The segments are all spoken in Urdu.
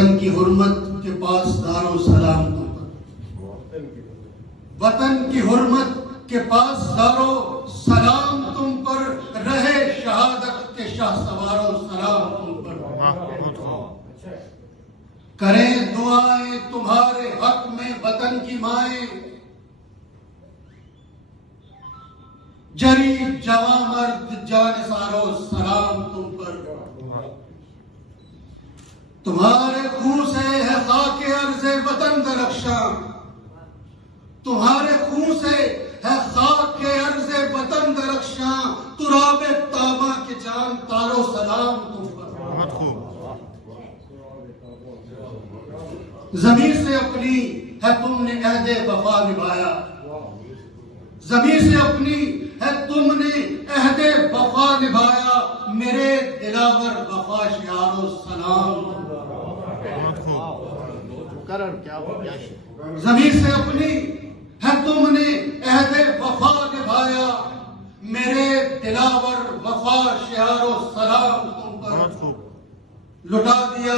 وطن کی حرمت کے پاسداروں سلام تم پر، وطن کی حرمت کے پاسداروں سلام تم پر، رہے شہادت کے شاہ سواروں سلام تم پر، کریں دعائیں تمہارے حق میں وطن کی مائیں، جری جواں مرد جانثاروں سلام تم پر، تمہارے خون سے ہے خاک ارض وطن درخشاں، تمہارے خون سے ہے خاک ارض وطن درخشاں، تراب تابہ کے جان تارو سلام تم پر، زمین سے اپنی ہے تم نے عہد وفا نبھایا، زمین سے اپنی ہے تم نے عہد وفا نبھایا، میرے دلاور وفا شعارو سلام، زمین سے اپنی ہے تم نے عہد وفا نبھایا، میرے دلاور وفا شعارو سلام تم پر، لٹا دیا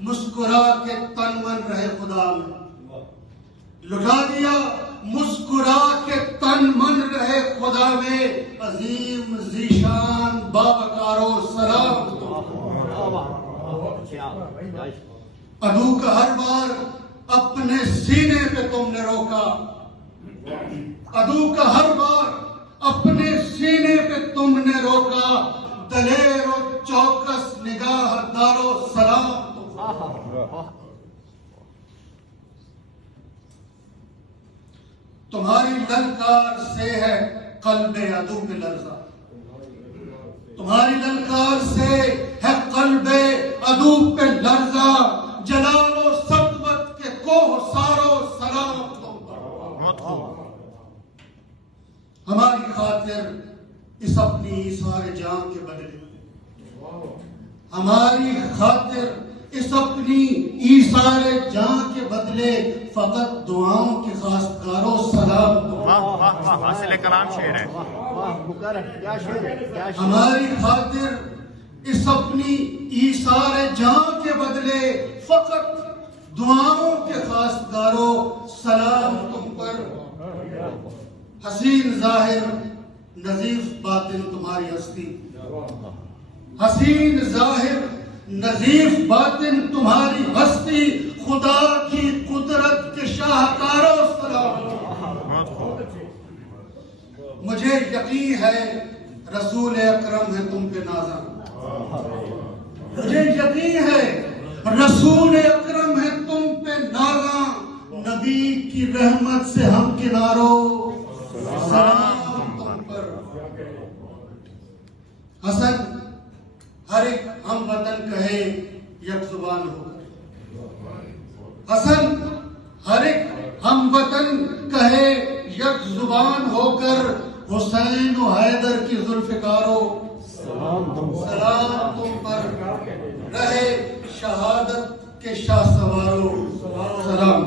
مسکرا کے تن من رہے خدا میں، لٹا دیا مسکرا کے تن من رہے خدا میں، عظیم ذیشان بابکارو سلام، عدو کا ہر بار اپنے سینے پہ تم نے روکا، عدو کا ہر بار اپنے سینے پہ تم نے روکا، دلیر و چوکس نگاہ دارو سلام، تمہاری للکار سے ہے قلب عدو پہ لرزا، تمہاری للکار سے ہے قلب عدو پہ لرزا، جلال و سطوت کے کوہ سارو سلام تم پر، ہماری خاطر اس اپنی ایثار جان کے بدلے، ہماری خاطر اس اپنی ایثار جان کے بدلے، فقط دعاؤں کے خواستگاروں سلام، حاصل کلام شعر ہے، ہماری خاطر اس اپنی ایثار جان کے بدلے، فقط دعاؤں کے خواستگاروں سلام تم پر، حسین ظاہر نظیف باطن تمہاری ہستی، حسین ظاہر نظیف باطن تمہاری ہستی، خدا کی قدرت کے شاہکاروں سلام، مجھے یقین ہے رسول اکرم ہے تم پہ نازاں، مجھے یقین ہے رسول اکرم ہے تم پہ نازاں، نبی کی رحمت سے ہم کناروں سلام تم پر، حسن ہر ایک ہم وطن کہے یک زبان ہو کر، حسن ہر ایک ہم وطن کہے یک زبان ہو کر، حسین و حیدر کی ذوالفقارو سلام تم پر، رہے شہادت کے شاہ سوارو سلام۔